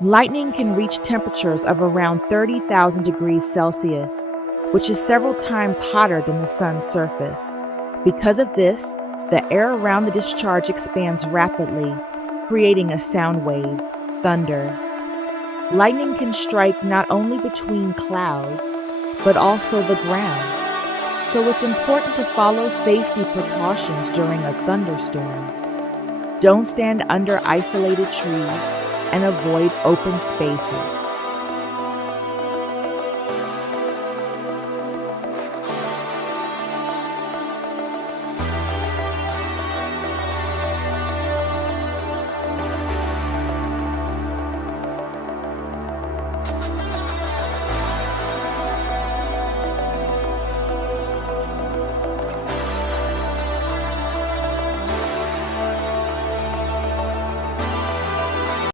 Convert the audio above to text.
Lightning can reach temperatures of around 30,000 degrees Celsius, which is several times hotter than the sun's surface. Because of this, the air around the discharge expands rapidly, creating a sound wave, thunder. Lightning can strike not only between clouds, but also the ground. So it's important to follow safety precautions during a thunderstorm. Don't stand under isolated trees and avoid open spaces.